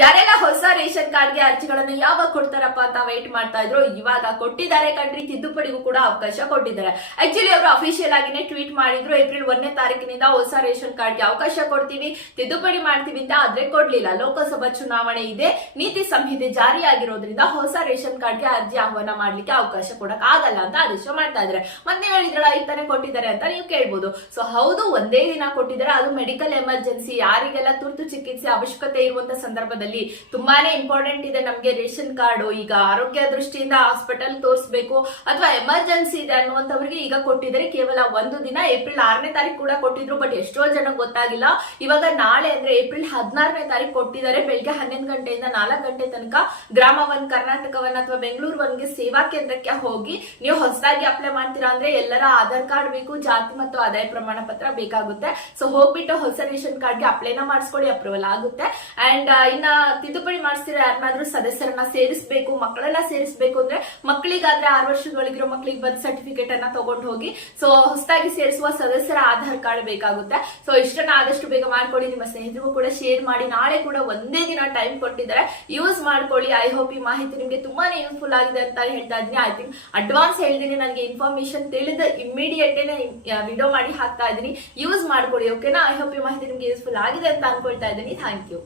ಯಾರೆಲ್ಲ ಹೊಸ ರೇಷನ್ ಕಾರ್ಡ್ಗೆ ಅರ್ಜಿಗಳನ್ನು ಯಾವಾಗ ಕೊಡ್ತಾರಪ್ಪ ಅಂತ ವೇಟ್ ಮಾಡ್ತಾ ಇದ್ರು, ಇವಾಗ ಕೊಟ್ಟಿದ್ದಾರೆ ಕಣ್ರಿ, ತಿದ್ದುಪಡಿಗೂ ಕೂಡ ಅವಕಾಶ ಕೊಟ್ಟಿದ್ದಾರೆ. ಆಕ್ಚುಲಿ ಅವರು ಅಫಿಷಿಯಲ್ ಆಗಿನೇ ಟ್ವೀಟ್ ಮಾಡಿದ್ರು ಏಪ್ರಿಲ್ ಒಂದನೇ ತಾರೀಕಿನಿಂದ ಹೊಸ ರೇಷನ್ ಕಾರ್ಡ್ಗೆ ಅವಕಾಶ ಕೊಡ್ತೀವಿ, ತಿದ್ದುಪಡಿ ಮಾಡ್ತೀವಿ ಅಂತ ಆದ್ರೆ ಕೊಡ್ಲಿಲ್ಲ. ಲೋಕಸಭಾ ಚುನಾವಣೆ ಇದೆ, ನೀತಿ ಸಂಹಿತೆ ಜಾರಿಯಾಗಿರೋದ್ರಿಂದ ಹೊಸ ರೇಷನ್ ಕಾರ್ಡ್ಗೆ ಅರ್ಜಿ ಆಹ್ವಾನ ಮಾಡ್ಲಿಕ್ಕೆ ಅವಕಾಶ ಕೊಡಕ್ ಆಗಲ್ಲ ಅಂತ ಆದೇಶ ಮಾಡ್ತಾ ಇದ್ದಾರೆ. ಮತ್ತೆ ಹೇಳಿದ್ರಲ್ಲ ಈಗ ತಾನೇ ಕೊಟ್ಟಿದ್ದಾರೆ ಅಂತ ನೀವು ಕೇಳ್ಬೋದು. ಸೊ ಹೌದು, ಒಂದೇ ದಿನ ಕೊಟ್ಟಿದ್ದಾರೆ, ಅದು ಮೆಡಿಕಲ್ ಎಮರ್ಜೆನ್ಸಿ ಯಾರಿಗೆಲ್ಲ ತುರ್ತು ಚಿಕಿತ್ಸೆ ಅವಶ್ಯಕತೆ ಇರುವಂತ ಸಂದರ್ಭದಲ್ಲಿ ತುಂಬಾನೇ ಇಂಪಾರ್ಟೆಂಟ್ ಇದೆ ನಮ್ಗೆ ರೇಷನ್ ಕಾರ್ಡ್, ಈಗ ಆರೋಗ್ಯ ದೃಷ್ಟಿಯಿಂದ ಹಾಸ್ಪಿಟಲ್ ತೋರಿಸಬೇಕು ಅಥವಾ ಎಮರ್ಜೆನ್ಸಿ ಇದೆ ಅನ್ನುವಂಥವ್ರಿಗೆ ಈಗ ಕೊಟ್ಟಿದ್ದಾರೆ. ಕೇವಲ ಒಂದು ದಿನ ಏಪ್ರಿಲ್ ಆರನೇ ತಾರೀಕು ಕೂಡ ಕೊಟ್ಟಿದ್ರು ಬಟ್ ಎಷ್ಟೋ ಜನ ಗೊತ್ತಾಗಿಲ್ಲ. ಇವಾಗ ನಾಳೆ ಅಂದ್ರೆ ಏಪ್ರಿಲ್ ಹದಿನಾರನೇ ತಾರೀಕು ಕೊಟ್ಟಿದ್ದಾರೆ. ಬೆಳಿಗ್ಗೆ ಹನ್ನೊಂದು ಗಂಟೆಯಿಂದ ನಾಲ್ಕು ಗಂಟೆ ತನಕ ಗ್ರಾಮ ಒನ್ ಕರ್ನಾಟಕವನ್ನ ಅಥವಾ ಬೆಂಗಳೂರು ಒನ್ಗೆ ಸೇವಾ ಕೇಂದ್ರಕ್ಕೆ ಹೋಗಿ ನೀವು ಹೊಸದಾಗಿ ಅಪ್ಲೈ ಮಾಡ್ತೀರಾ ಅಂದ್ರೆ ಎಲ್ಲರ ಆಧಾರ್ ಕಾರ್ಡ್ ಬೇಕು, ಜಾತಿ ಮತ್ತು ಆದಾಯ ಪ್ರಮಾಣ ಪತ್ರ ಬೇಕಾಗುತ್ತೆ. ಸೊ ಹೋಗ್ಬಿಟ್ಟು ಹೊಸ ರೇಷನ್ ಕಾರ್ಡ್ಗೆ ಅಪ್ಲೈನ ಮಾಡಿಸ್ಕೊಳ್ಳಿ ಅಪ್ರೂವಲ್ ಆಗುತ್ತೆ. ಅಂಡ್ ಇನ್ನ ತಿದ್ದುಪಡಿ ಮಾಡಿಸ್ತೀರಾ ಯಾರನ್ನಾದ್ರೂ ಸದಸ್ಯರನ್ನ ಸೇರಿಸಬೇಕು, ಮಕ್ಕಳನ್ನ ಸೇರಿಸಬೇಕು ಅಂದ್ರೆ ಮಕ್ಕಳಿಗಾದ್ರೆ ಆರು ವರ್ಷದೊಳಗಿರೋ ಮಕ್ಕಳಿಗೆ ಬಂದ್ ಸರ್ಟಿಫಿಕೇಟ್ ಅನ್ನ ತಗೊಂಡು ಹೋಗಿ ಸೊ ಹೊಸದಾಗಿ ಸೇರಿಸುವ ಸದಸ್ಯರ ಆಧಾರ್ ಕಾರ್ಡ್ ಬೇಕಾಗುತ್ತೆ. ಸೊ ಇಷ್ಟನ್ನ ಆದಷ್ಟು ಬೇಗ ಮಾಡ್ಕೊಳ್ಳಿ, ನಿಮ್ಮ ಸ್ನೇಹಿತರಿಗೂ ಕೂಡ ಶೇರ್ ಮಾಡಿ, ನಾಳೆ ಕೂಡ ಒಂದೇ ದಿನ ಟೈಮ್ ಕೊಟ್ಟಿದ್ದಾರೆ. ಯೂಸ್ ಮಾಡ್ಕೊಳ್ಳಿ. ಐ ಹೋಪ್ ಈ ಮಾಹಿತಿ ನಿಮಗೆ ತುಂಬಾನೇ ಯೂಸ್ಫುಲ್ ಆಗಿದೆ ಅಂತ ಹೇಳ್ತಾ ಇದ್ದೀನಿ. ಐ ಥಿಂಕ್ ಅಡ್ವಾನ್ಸ್ ಹೇಳಿದೀನಿ ನನಗೆ ಇನ್ಫಾರ್ಮೇಶನ್ ತಿಳಿದ ಇಮಿಡಿಯೇಟ್ ವಿಡಿಯೋ ಮಾಡಿ ಹಾಕ್ತಾ ಇದೀನಿ ಯೂಸ್ ಮಾಡ್ಕೊಳ್ಳಿ ಓಕೆನಾ ಐ ಹೋಪ್ ಈ ಮಾಹಿತಿ ನಿಮಗೆ ಯೂಸ್ಫುಲ್ ಆಗಿದೆ ಅಂತ ಅನ್ಕೊಳ್ತಾ ಇದ್ದೀನಿ. Thank you